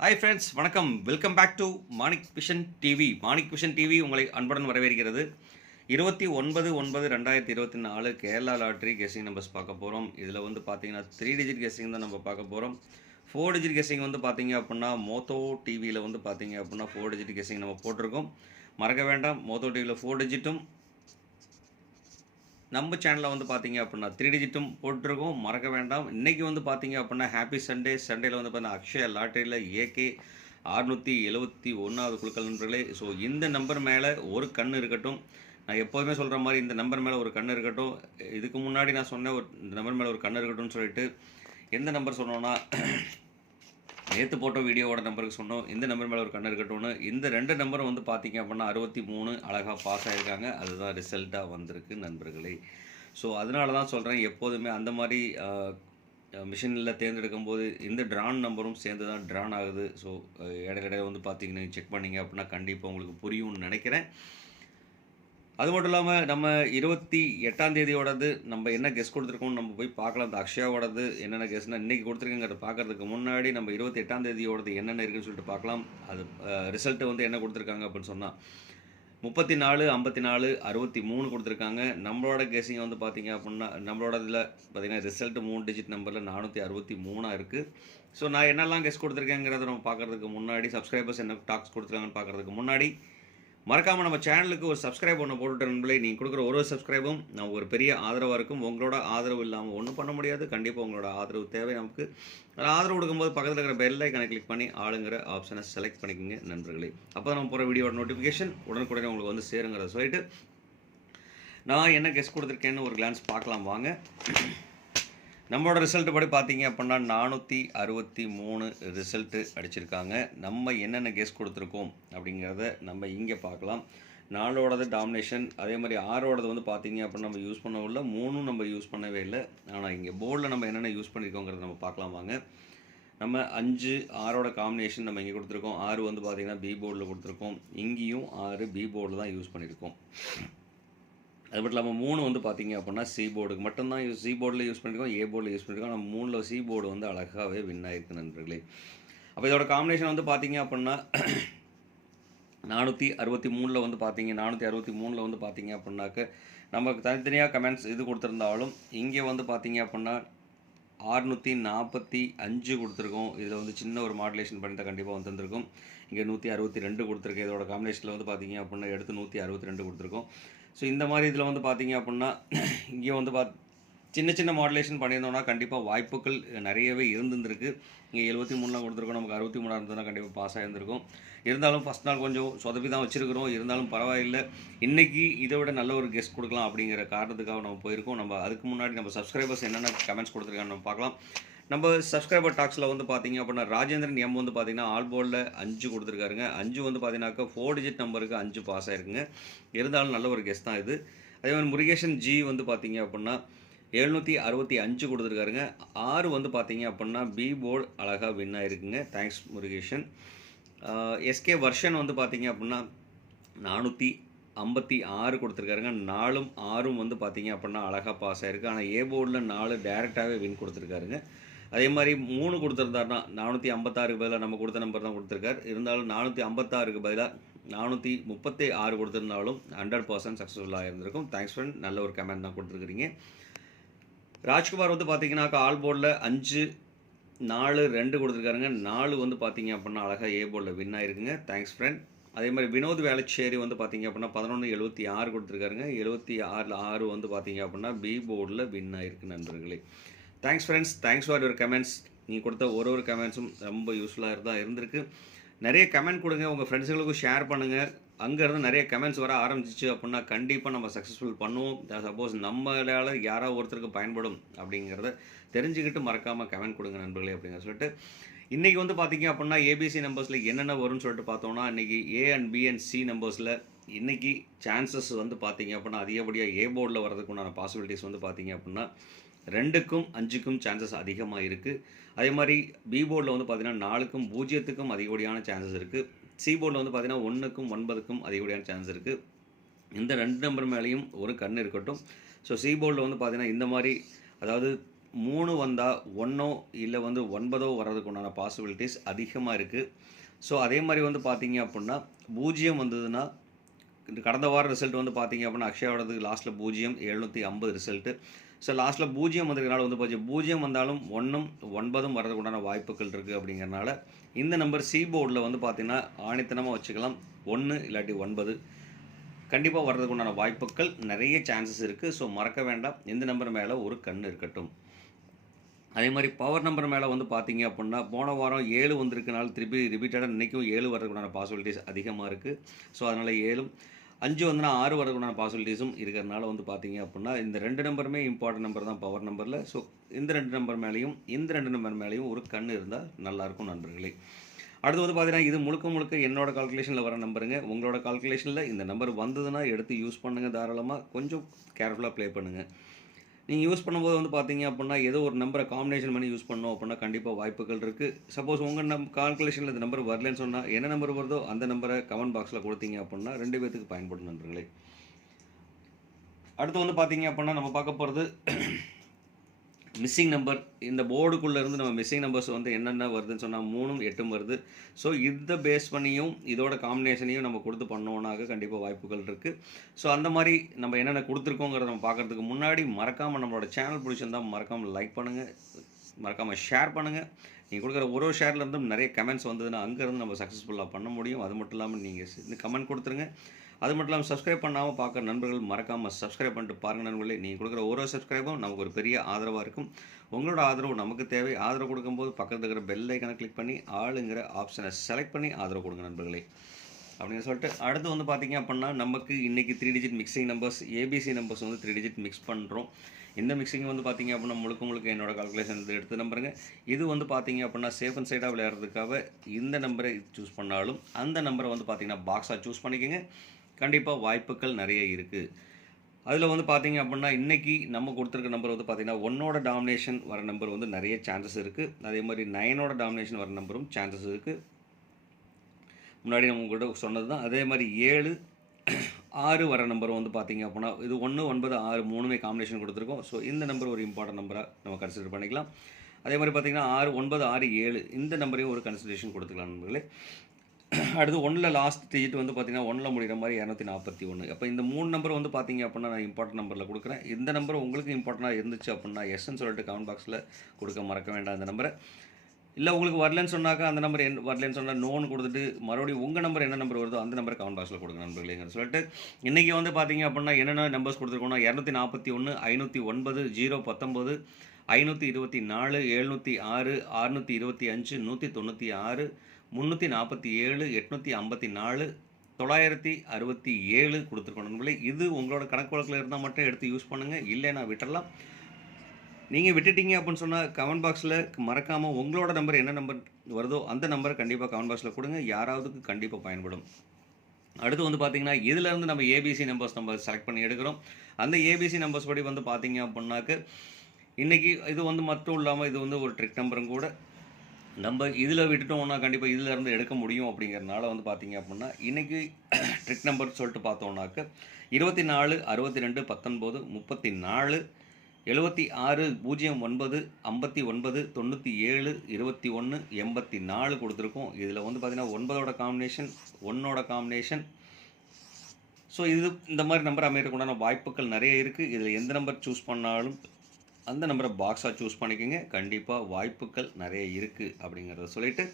Hi friends, வணக்கம். Welcome back to Manik vision TV. Manik vision TV உங்களை அன்புடன் வரவேற்கிறது. 29/9/2024 கேரளா லாட்ரி கெஸ்ஸிங் நம்பர்ஸ் பார்க்க போகிறோம். இதில் வந்து பார்த்தீங்கன்னா 3 டிஜிட் கெஸ்ஸிங் தான் நம்ம பார்க்க போகிறோம். 4 டிஜிட் கெஸ்ஸிங் வந்து பார்த்தீங்க அப்படின்னா மோத்தோ டிவியில் வந்து பார்த்தீங்க அப்படின்னா 4 டிஜிட் கெஸ்ஸிங் நம்ம போட்டிருக்கோம். மறக்க வேண்டாம், மோத்தோ டிவியில் 4 டிஜிட்டும் நம்ம சேனலில் வந்து பார்த்தீங்க அப்படின்னா 3 டிஜிட்டும் போட்டிருக்கோம். மறக்க வேண்டாம். இன்றைக்கி வந்து பார்த்தீங்க அப்படின்னா ஹாப்பி சண்டே. சண்டேயில் வந்து பார்த்தீங்கன்னா அக்ஷயா லாட்டரியில் ஏகே 671வது குழுக்கள் நண்பர்களே. ஸோ இந்த நம்பர் மேலே ஒரு கண் இருக்கட்டும். நான் எப்போதுமே சொல்கிற மாதிரி இந்த நம்பர் மேலே ஒரு கண் இருக்கட்டும். இதுக்கு முன்னாடி நான் சொன்னேன் இந்த நம்பர் மேலே ஒரு கண் இருக்கட்டும்னு சொல்லிட்டு எந்த நம்பர் சொன்னோன்னா நேற்று போட்ட வீடியோவோட நம்பருக்கு சொன்னோம் இந்த நம்பர் மேலே ஒரு கண் இருக்கட்டும்னு. இந்த 2 நம்பரும் வந்து பார்த்தீங்க அப்படின்னா 63 அழகாக பாஸ் ஆகிருக்காங்க. அதுதான் ரிசல்ட்டாக வந்திருக்கு நண்பர்களே. ஸோ அதனால தான் சொல்கிறேன், எப்போதுமே அந்த மாதிரி மிஷினில் தேர்ந்தெடுக்கும் போது இந்த ட்ரான் நம்பரும் சேர்ந்து தான் ட்ரான் ஆகுது. ஸோ இடையில வந்து பார்த்தீங்கன்னா செக் பண்ணிங்க அப்படின்னா கண்டிப்பாக உங்களுக்கு புரியும்னு நினைக்கிறேன். அது மட்டும் இல்லாமல் நம்ம 28ஆம் தேதியோடது நம்ம என்ன கெஸ் கொடுத்துருக்கோம்னு நம்ம போய் பார்க்கலாம். அந்த அக்ஷயாவோடது என்னென்ன கெஸ்னால் இன்றைக்கி கொடுத்துருக்கேங்கிறத பார்க்குறதுக்கு முன்னாடி நம்ம 28ஆம் தேதியோடது என்னென்ன இருக்குதுன்னு சொல்லிட்டு பார்க்கலாம். அது ரிசல்ட்டு வந்து என்ன கொடுத்துருக்காங்க அப்படின்னு சொன்னால் 34, 54, 63 கொடுத்துருக்காங்க. நம்மளோட கெஸ்ஸிங் வந்து பார்த்திங்க அப்படின்னா நம்மளோட இதில் பார்த்திங்கன்னா ரிசல்ட்டு 3 டிஜிட் நம்பரில் 463 இருக்குது. ஸோ நான் என்னெல்லாம் கெஸ் கொடுத்துருக்கேங்கிறத நம்ம பார்க்குறதுக்கு முன்னாடி, சப்ஸ்கிரைபர்ஸ் என்ன டாக்ஸ் கொடுத்துருக்காங்கன்னு பார்க்குறதுக்கு முன்னாடி மறக்காமல் நம்ம சேனலுக்கு ஒரு சப்ஸ்கிரைப் ஒன்று போட்டுட்டு நண்பர்களே. நீங்கள் கொடுக்குற ஒரு சப்ஸ்கிரைபும் நம்ம ஒரு பெரிய ஆதரவாக இருக்கும். உங்களோட ஆதரவு இல்லாமல் ஒன்றும் பண்ண முடியாது. கண்டிப்பாக உங்களோட ஆதரவு தேவை நமக்கு. ஆதரவு கொடுக்கும்போது பக்கத்தில் இருக்கிற பெல் ஐக்கானை கிளிக் பண்ணி ஆளுங்கிற ஆப்ஷனை செலக்ட் பண்ணிக்கோங்க நண்பர்களே. அப்போ தான் நம்ம போகிற வீடியோட நோட்டிஃபிகேஷன் உடனுக்குடனே உங்களுக்கு வந்து சேருங்கிறத சொல்லிட்டு நான் என்ன கெஸ் கொடுத்துருக்கேன்னு ஒரு கிளான்ஸ் பார்க்கலாம் வாங்க. நம்மளோட ரிசல்ட்டு படி பார்த்தீங்க அப்படின்னா 463 ரிசல்ட்டு அடிச்சிருக்காங்க. நம்ம என்னென்ன கெஸ் கொடுத்துருக்கோம் அப்படிங்கிறத நம்ம இங்கே பார்க்கலாம். 4ஓடது டாமினேஷன், அதே மாதிரி 6ஓடது வந்து பார்த்தீங்க அப்படின்னா நம்ம யூஸ் பண்ணவில்லை. 3ம் நம்ம யூஸ் பண்ணவே இல்லை. ஆனால் இங்கே போர்டில் நம்ம என்னென்ன யூஸ் பண்ணியிருக்கோங்கிறத நம்ம பார்க்கலாம் வாங்க. நம்ம 5, 6ஓட காம்பினேஷன் நம்ம இங்கே கொடுத்துருக்கோம். 6 வந்து பார்த்திங்கன்னா பி போர்டில் கொடுத்துருக்கோம். இங்கேயும் 6 பி போர்டில் தான் யூஸ் பண்ணியிருக்கோம். அது மட்டும் இல்லாமல் 3 வந்து பார்த்திங்க அப்படின்னா சி போர்டுக்கு மட்டும்தான் சி போர்டில் யூஸ் பண்ணியிருக்கோம், ஏ போர்டில் யூஸ் பண்ணியிருக்கோம். நம்ம 3ல் சி போர்டு வந்து அழகாகவே வின் ஆகிருக்கு நண்பர்களே. அப்போ இதோட காம்பினேஷன் வந்து பார்த்திங்க அப்படின்னா 463 வந்து பார்த்தீங்க 463 வந்து பார்த்திங்க அப்படின்னாக்க நமக்கு தனித்தனியாக கமெண்ட்ஸ் இது கொடுத்துருந்தாலும் இங்கே வந்து பார்த்திங்க அப்படின்னா 645 கொடுத்துருக்கோம். இதில் வந்து சின்ன ஒரு மாடுலேஷன் பண்ணி தான் கண்டிப்பாக வந்துருக்கும். இங்கே 162 கொடுத்துருக்கேன். இதோட காம்பினேஷனில் வந்து பார்த்திங்க அப்படின்னா எடுத்து 162 கொடுத்துருக்கோம். ஸோ இந்த மாதிரி இதில் வந்து பார்த்திங்க அப்படின்னா இங்கே வந்து சின்ன சின்ன மாடுலேஷன் பண்ணியிருந்தோம்னா கண்டிப்பாக வாய்ப்புகள் நிறையவே இருந்துருக்கு. இங்கே 73 கொடுத்துருக்கோம், நமக்கு 63 இருந்ததுன்னா கண்டிப்பாக பாஸ் ஆகியிருந்திருக்கும். இருந்தாலும் ஃபஸ்ட் நாள் கொஞ்சம் சொதப்பி தான் வச்சுருக்கிறோம். இருந்தாலும் பரவாயில்லை, இன்றைக்கி இதை விட நல்ல ஒரு கெஸ்ட் கொடுக்கலாம் அப்படிங்கிற காரணத்துக்காக நம்ம போயிருக்கோம். நம்ம அதுக்கு முன்னாடி நம்ம சப்ஸ்கிரைபர்ஸ் என்னென்ன கமெண்ட்ஸ் கொடுத்துருக்காங்கன்னு நம்ம பார்க்கலாம். நம்ம சப்ஸ்கிரைபர் டாக்ஸில் வந்து பார்த்திங்க அப்படின்னா ராஜேந்திரன் எம் வந்து பார்த்திங்கன்னா ஆல் போர்டில் 5 கொடுத்துருக்காருங்க. 5 வந்து பார்த்தீங்கன்னாக்கா 4 டிஜிட் நம்பருக்கு 5 பாஸ் ஆகிருக்குங்க. இருந்தாலும் நல்ல ஒரு கெஸ்ட் தான் இது. அதே மாதிரி முருகேஷன் ஜி வந்து பார்த்திங்க அப்படின்னா 765 கொடுத்துருக்காருங்க. 6 வந்து பார்த்தீங்க அப்படின்னா பி போர்டு அழகாக வின் ஆகிருக்குங்க. தேங்க்ஸ் முருகேஷன். எஸ்கே வர்ஷன் வந்து பார்த்தீங்க அப்படின்னா 456 கொடுத்துருக்காருங்க. 4ம் 6ம் வந்து பார்த்தீங்க அப்படின்னா அழகாக பாஸ் ஆகிருக்கு. ஆனால் ஏ போர்டில் 4 டேரெக்டாகவே வின் கொடுத்துருக்காருங்க. அதே மாதிரி 3 கொடுத்துருந்தாருன்னா 456க்கு பதிலாக நம்ம கொடுத்த நம்பர் தான் கொடுத்துருக்காரு. இருந்தாலும் 456க்கு பதிலாக 436 கொடுத்துருந்தாலும் 100% சக்ஸஸ்ஃபுல்லாக இருந்திருக்கும். தேங்க்ஸ் ஃப்ரெண்ட், நல்ல ஒரு கமெண்ட் தான் கொடுத்துருக்குறீங்க. ராஜ்குமார் வந்து பார்த்தீங்கன்னாக்கா ஆல் போர்டில் 5, 4, 2 கொடுத்துருக்காருங்க. 4 வந்து பார்த்தீங்க அப்படின்னா அழகாக ஏ போர்டில் வின் ஆகிருக்குங்க. Thanks friend. அதே மாதிரி வினோத் வேளச்சேரி வந்து பார்த்தீங்க அப்படின்னா 1176 கொடுத்துருக்காருங்க. 76ல் 6 வந்து பார்த்தீங்க அப்படின்னா பி போர்டில் வின் ஆகிருக்கு நண்பர்களே. Thanks friends, thanks for your comments. நீங்கள் கொடுத்த ஒரு கமெண்ட்ஸும் ரொம்ப யூஸ்ஃபுல்லாக தான் இருந்திருக்கு. நிறைய கமெண்ட் கொடுங்க, உங்கள் ஃப்ரெண்ட்ஸுங்களுக்கும் ஷேர் பண்ணுங்கள். அங்கேருந்து நிறைய கமெண்ட்ஸ் வர ஆரம்பிச்சிச்சு அப்படின்னா கண்டிப்பாக நம்ம சக்ஸஸ்ஃபுல் பண்ணுவோம். சப்போஸ் நம்மளால் யாராவது ஒருத்தருக்கு பயன்படும் அப்படிங்கிறத தெரிஞ்சுக்கிட்டு மறக்காமல் கமெண்ட் கொடுங்க நண்பர்களே அப்படிங்கிற சொல்லிட்டு இன்றைக்கி வந்து பார்த்திங்க அப்படின்னா ஏபிசி நம்பர்ஸில் என்னென்ன வரும்னு சொல்லிட்டு பார்த்தோம்னா இன்றைக்கி A and B and C நம்பர்ஸில் இன்றைக்கி சான்சஸ் வந்து பார்த்திங்க அப்படின்னா அதிகப்படியாக ஏ போர்டில் வரதுக்கு உண்டான பாசிபிலிட்டிஸ் வந்து பார்த்திங்க அப்படின்னா 2க்கும் 5க்கும் சான்சஸ் அதிகமாக இருக்குது. அதே மாதிரி பி போர்டில் வந்து பார்த்திங்கன்னா 4க்கும் 0க்கும் அதிகப்படியான சான்சஸ் இருக்குது. சி போர்டில் வந்து பார்த்திங்கன்னா 1க்கும் 9க்கும் அதிகப்படியான சான்ஸ் இருக்குது. இந்த 2 நம்பர் மேலேயும் ஒரு கண் இருக்கட்டும். ஸோ சி போர்டில் வந்து பார்த்திங்கன்னா இந்த மாதிரி அதாவது 3 வந்தால் 1ஓ இல்லை வந்து 9ஓ வர்றதுக்கு உண்டான பாசிபிலிட்டிஸ் அதிகமாக இருக்குது. ஸோ அதே மாதிரி வந்து பார்த்தீங்க அப்படின்னா 0 வந்ததுன்னா இந்த கடந்த வாரம் ரிசல்ட் வந்து பார்த்தீங்க அப்படின்னா அக்ஷயாவோடது லாஸ்ட்டில் 0 750 ரிசல்ட்டு. ஸோ லாஸ்ட்டில் 0 வந்ததுனால வந்து போச்சு 0 வந்தாலும் 1ம் 9ம் வர்றதுக்கு உண்டான வாய்ப்புகள் இருக்குது. அப்படிங்கிறனால இந்த நம்பர் சி போர்டில் வந்து பார்த்தீங்கன்னா ஆணித்தனமாக வச்சுக்கலாம். 1 இல்லாட்டி 9 கண்டிப்பாக வர்றதுக்கு உண்டான வாய்ப்புகள் நிறைய சான்சஸ் இருக்குது. ஸோ மறக்க வேண்டாம், இந்த நம்பர் மேலே ஒரு கண் இருக்கட்டும். அதே மாதிரி பவர் நம்பர் மேலே வந்து பார்த்தீங்க அப்படின்னா போன வாரம் 7 வந்திருக்கனால திருப்பி ரிப்பீட்டடாக இன்றைக்கும் 7 வர்றதுக்குண்டான பாசிபிலிட்டிஸ் அதிகமாக இருக்குது. ஸோ அதனால் 7ம் 5 வந்துன்னா 6 வர்றதுக்குண்டான பாசிபிலிட்டிஸும் இருக்கிறதுனால வந்து பார்த்தீங்க அப்படின்னா இந்த 2 நம்பருமே இம்பார்ட்டன்ட் நம்பர் தான் பவர் நம்பரில். ஸோ இந்த 2 நம்பர் மேலேயும் இந்த 2 நம்பர் மேலேயும் ஒரு கண் இருந்தால் நல்லாயிருக்கும் நண்பர்களே. அடுத்து வந்து பார்த்தீங்கன்னா இது முழுக்க என்னோட கால்குலேஷனில் வர நம்பருங்க. உங்களோட கால்குலேஷனில் இந்த நம்பர் வந்ததுன்னா எடுத்து யூஸ் பண்ணுங்கள். தாராளமாக கொஞ்சம் கேர்ஃபுல்லாக ப்ளே பண்ணுங்கள். நீங்கள் யூஸ் பண்ணும்போது வந்து பார்த்தீங்க அப்படின்னா ஏதோ ஒரு நம்பரை காம்பினேஷன் பண்ணி யூஸ் பண்ணோம் அப்படின்னா கண்டிப்பாக வாய்ப்புகள் இருக்குது. சப்போஸ் உங்கள் கால்குலேஷனில் இந்த நம்பர் வரலன்னு சொன்னால் என்ன நம்பர் வருதோ அந்த நம்பரை கமெண்ட் பாக்ஸில் கொடுத்தீங்க அப்படின்னா 2 பேத்துக்கு பயன்படும் நண்பர்களே. அடுத்து வந்து பார்த்தீங்க அப்படின்னா நம்ம பார்க்க போகிறது மிஸ்ஸிங் நம்பர். இந்த போர்டுக்குள்ளே இருந்து நம்ம மிஸ்ஸிங் நம்பர்ஸ் வந்து என்னென்ன வருதுன்னு சொன்னால் 3ம் 8ம் வருது. ஸோ இதை பேஸ் பண்ணியும் இதோட காம்பினேஷனையும் நம்ம கொடுத்து பண்ணோன்னாக்க கண்டிப்பாக வாய்ப்புகள் இருக்குது. ஸோ அந்த மாதிரி நம்ம என்னென்ன கொடுத்துருக்கோங்கிறத நம்ம பார்க்குறதுக்கு முன்னாடி மறக்காமல் நம்மளோட சேனல் பிடிச்சிருந்தால் மறக்காமல் லைக் பண்ணுங்கள், மறக்காமல் ஷேர் பண்ணுங்கள். நீங்கள் கொடுக்குற ஒரு ஷேர்லேருந்தும் நிறைய கமெண்ட்ஸ் வந்ததுன்னா அங்கேருந்து நம்ம சக்ஸஸ்ஃபுல்லாக பண்ண முடியும். அது மட்டும் இல்லாமல் நீங்கள் கமெண்ட் கொடுத்துருங்க. அது மட்டும் இல்லாமல் சப்ஸ்கிரைப் பண்ணாமல் பார்க்குற நண்பர்கள் மறக்காமல் சப்ஸ்கிரைப் பண்ணிட்டு பாருங்கள் நண்பர்களே. நீங்கள் கொடுக்குற ஒரு சப்ஸ்கிரைபும் நமக்கு ஒரு பெரிய ஆதரவாக இருக்கும். உங்களோட ஆதரவு நமக்கு தேவை. ஆதரவு கொடுக்கும்போது பக்கத்தில் இருக்கிற பெல் ஐக்கனை கிளிக் பண்ணி ஆளுங்கிற ஆப்ஷனை செலக்ட் பண்ணி ஆதரவு கொடுங்க நண்பர்களே. அப்படின்னு சொல்லிட்டு அடுத்து வந்து பார்த்தீங்க அப்படின்னா நமக்கு இன்றைக்கி 3 digit mixing numbers ABC numbers வந்து 3 டிஜிட் மிக்ஸ் பண்ணுறோம். இந்த மிக்சிங் வந்து பார்த்தீங்க அப்படின்னா முழுக்க என்னோட கால்குலேஷன் எடுத்து நம்பருங்க. இது வந்து பார்த்தீங்க அப்படின்னா சேஃப் அண்ட் சைடாக விளையாடுறதுக்காக இந்த நம்பரை சூஸ் பண்ணாலும் அந்த நம்பரை வந்து பார்த்தீங்கன்னா பாக்ஸாக சூஸ் பண்ணிக்கோங்க. கண்டிப்பாக வாய்ப்புகள் நிறைய இருக்குது. அதில் வந்து பார்த்தீங்க அப்படின்னா இன்றைக்கி நம்ம கொடுத்துருக்க நம்பர் வந்து பார்த்திங்கன்னா 1ஓட டாமினேஷன் வர நம்பர் வந்து நிறைய சான்சஸ் இருக்குது. அதே மாதிரி 9ஓட டாமினேஷன் வர நம்பரும் சான்சஸ் இருக்குது. முன்னாடி நம்ம கூட சொன்னது தான். அதே மாதிரி 7 6 வர நம்பரும் வந்து பார்த்திங்க அப்படின்னா இது 1 9 6 3மே காம்பினேஷன் கொடுத்துருக்கோம். ஸோ இந்த நம்பர் ஒரு இம்பார்ட்டன்ட் நம்பராக நம்ம கன்சிடர் பண்ணிக்கலாம். அதே மாதிரி பார்த்திங்கன்னா 6 9 6 7 இந்த நம்பரையும் ஒரு கன்சிடரேஷன் கொடுத்துக்கலாம் நண்பர்களே. அடுத்து 1ல் லாஸ்ட் டிஜிட் வந்து பார்த்தீங்கன்னா 1ல் முடிகிற மாதிரி 241. அப்போ இந்த 3 நம்பர் வந்து பார்த்தீங்க அப்படின்னா நான் இம்பார்ட்டன்ட் நம்பரில் கொடுக்குறேன். இந்த நம்பர் உங்களுக்கு இம்பார்ட்டண்ட்டாக இருந்துச்சு அப்படின்னா எஸ்ன்னு சொல்லிட்டு கமெண்ட் பாக்ஸில் கொடுக்க மறக்க வேண்டாம் அந்த நம்பரை. இல்லை உங்களுக்கு வரலன்னு சொன்னாக்கா அந்த நம்பர் வரலன்னு சொன்னால் நோன்னு கொடுத்துட்டு மறுபடியும் உங்கள் நம்பர் என்ன நம்பர் வருதோ அந்த நம்பரை கமெண்ட் பாக்ஸில் கொடுங்க நண்பர்களேங்க சொல்லிட்டு இன்றைக்கி வந்து பார்த்தீங்க அப்படின்னா என்னென்ன நம்பர்ஸ் கொடுத்துருக்கோன்னா 241 509 019 524 706 625 196 347 854 967 கொடுத்துருக்கோம் நண்பர்களே. இது உங்களோட கணக்கு வழக்கில் இருந்தால் மட்டும் எடுத்து யூஸ் பண்ணுங்கள். இல்லைன்னா விட்டுடலாம். நீங்கள் விட்டுட்டீங்க அப்படின்னு சொன்னால் கமெண்ட் பாக்ஸில் மறக்காமல் உங்களோட நம்பர் என்ன நம்பர் வருதோ அந்த நம்பரை கண்டிப்பாக கமெண்ட் பாக்ஸில் கொடுங்க. யாராவதுக்கு கண்டிப்பாக பயன்படும். அடுத்து வந்து பார்த்திங்கன்னா இதிலேருந்து நம்ம ஏபிசி நம்பர்ஸ் நம்ம செலக்ட் பண்ணி எடுக்கிறோம். அந்த ஏபிசி நம்பர்ஸ் படி வந்து பார்த்திங்க அப்படின்னாக்க இன்றைக்கி இது வந்து மட்டும் இல்லாமல் இது வந்து ஒரு ட்ரிக் நம்பரும் கூட. நம்ம இதில் விட்டுட்டோம்னா கண்டிப்பாக இதிலேருந்து எடுக்க முடியும். அப்படிங்கிறதுனால வந்து பார்த்தீங்க அப்படின்னா இன்றைக்கி ட்ரிக் நம்பர் சொல்லிட்டு பார்த்தோம்னாக்க 24 62 19 34 76 09 59 97 21 84 கொடுத்துருக்கோம். இதில் வந்து பார்த்திங்கன்னா 9ஓட காம்பினேஷன் 1ஓட காம்பினேஷன். ஸோ இது இந்த மாதிரி நம்பர் அமையறதுக்குண்டான வாய்ப்புகள் நிறைய இருக்குது. இதில் எந்த நம்பர் சூஸ் பண்ணாலும் அந்த நம்பரை பாக்ஸாக சூஸ் பண்ணிக்கோங்க. கண்டிப்பாக வாய்ப்புகள் நிறைய இருக்குது அப்படிங்கிறத சொல்லிவிட்டு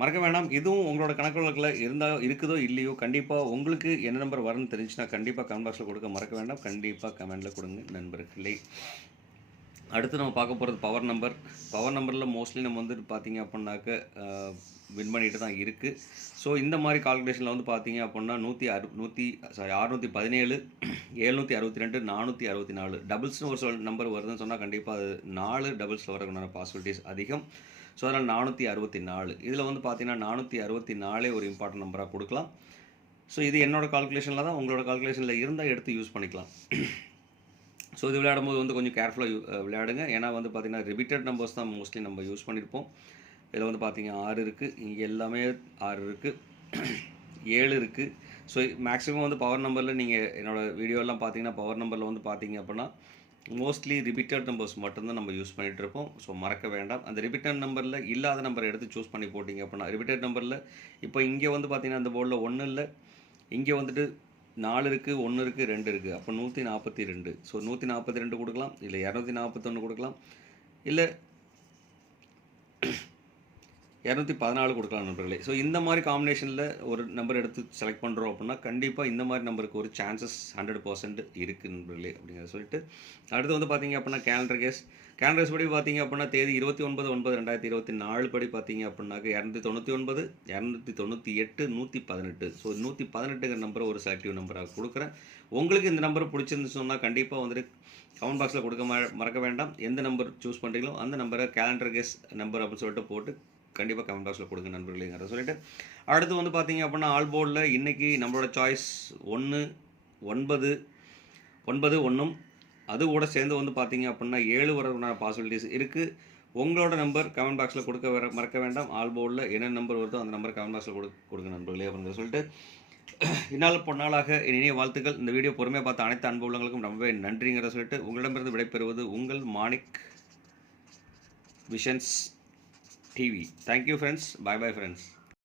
மறக்க வேண்டாம். இதுவும் உங்களோட கணக்கு வழக்கில் இருக்குதோ இல்லையோ கண்டிப்பாக உங்களுக்கு என்ன நம்பர் வரும்னு தெரிஞ்சுன்னா கண்டிப்பாக கமெண்ட் பாக்ஸில் கொடுக்க மறக்க வேண்டாம். கண்டிப்பாக கமெண்டில் கொடுங்க நண்பர்களே. அடுத்து நம்ம பார்க்க போகிறது பவர் நம்பர். பவர் நம்பரில் மோஸ்ட்லி நம்ம வந்துட்டு பார்த்திங்க அப்படின்னாக்க வின் பண்ணிட்டு தான் இருக்குது. ஸோ இந்த மாதிரி கால்குலேஷனில் வந்து பார்த்திங்க அப்படின்னா 617 762 464 டபுள்ஸ்னு ஒரு நம்பர் வருதுன்னு சொன்னால் கண்டிப்பாக அது 4 டபுள்ஸில் வரக்கூடிய பாசிபிலிட்டிஸ் அதிகம். ஸோ அதனால் 464 இதில் வந்து பார்த்திங்கன்னா 464 ஒரு இம்பார்ட்டன்ட் நம்பராக கொடுக்கலாம். ஸோ இது என்னோடய கால்குலேஷனில் தான். உங்களோட கால்குலேஷனில் இருந்தால் எடுத்து யூஸ் பண்ணிக்கலாம். ஸோ இது விளையாடும்போது வந்து கொஞ்சம் கேர்ஃபுல்லாக விளையாடுங்க. ஏன்னா வந்து பார்த்திங்கன்னா ரிப்பீட்டட் நம்பர்ஸ் தான் மோஸ்ட்லி நம்ம யூஸ் பண்ணியிருப்போம். இதில் வந்து பார்த்திங்கன்னா 6 இருக்குது, இங்கே எல்லாமே 6 இருக்குது, 7 இருக்குது. ஸோ மேக்ஸிமம் வந்து பவர் நம்பரில் நீங்கள் என்னோடய வீடியோலாம் பார்த்தீங்கன்னா பவர் நம்பரில் வந்து பார்த்திங்க அப்படின்னா மோஸ்ட்லி ரிப்பீட்டட் நம்பர்ஸ் மட்டும்தான் நம்ம யூஸ் பண்ணிகிட்டு இருப்போம். ஸோ மறக்க வேண்டாம். அந்த ரிப்பீட்டட் நம்பரில் இல்லாத நம்பரை எடுத்து சூஸ் பண்ணி போட்டிங்க அப்படின்னா, ரிப்பீட்டட் நம்பரில் இப்போ இங்கே வந்து பார்த்தீங்கன்னா அந்த போர்டில் 1 இல்லை, இங்கே வந்துட்டு 4 இருக்குது, 1 இருக்குது, 2 இருக்குது. அப்போ 142. ஸோ 142 கொடுக்கலாம், இல்லை 241 கொடுக்கலாம், இல்லை 214 கொடுக்கலாம் நண்பர்களே. ஸோ இந்த மாதிரி காம்பினேஷனில் ஒரு நம்பர் எடுத்து செலக்ட் பண்ணுறோம் அப்படின்னா கண்டிப்பாக இந்த மாதிரி நம்பருக்கு ஒரு சான்சஸ் 100% இருக்குது நண்பர்களே அப்படிங்கிறத சொல்லிட்டு, அடுத்து வந்து பார்த்தீங்க அப்படின்னா கேலண்டர் கேஸ் படி பார்த்தீங்க அப்படின்னா தேதி 29/9/2024 படி பார்த்தீங்க அப்படின்னாக்க 299, 298, 118. ஸோ 118ங்கிற நம்பரை ஒரு செலக்டிவ் நம்பராக கொடுக்குறேன். உங்களுக்கு இந்த நம்பர் பிடிச்சிருந்து சொன்னால் கண்டிப்பாக வந்துட்டு கமெண்ட் பாக்ஸில் கொடுக்க மறக்க வேண்டாம். எந்த நம்பர் சூஸ் பண்ணுறீங்களோ அந்த நம்பரை கேலண்டர் கேஸ் நம்பர் அப்படின்னு சொல்லிட்டு போட்டு கண்டிப்பாக கமெண்ட் பாக்ஸில் கொடுங்க நண்பர்களேங்கிற சொல்லிட்டு, அடுத்து வந்து பார்த்தீங்க அப்படின்னா ஆல் போர்டில் இன்றைக்கி நம்மளோட சாய்ஸ் 1, 9, 9, 1 அது கூட சேர்ந்து வந்து பார்த்தீங்க அப்படின்னா 7 வரதுக்கான பாசிபிலிட்டிஸ் இருக்குது. உங்களோட நம்பர் கமெண்ட் பாக்ஸில் கொடுக்க மறக்க வேண்டாம். ஆல் போர்டில் என்ன நம்பர் வருதோ அந்த நம்பர் கமெண்ட் பாக்ஸில் கொடுங்க நண்பர்களே அப்படிங்கிற சொல்லிட்டு, இந்நாள் பொன்னாளாக இனிய வாழ்த்துக்கள். இந்த வீடியோ பொறுமையாக பார்த்த அனைத்து அன்பு உள்ளவங்களுக்கும் ரொம்பவே நன்றிங்கிற சொல்லிட்டு உங்களிடமிருந்து விடைபெறுவது உங்கள் Manik visions TV. Thank you friends. Bye bye friends.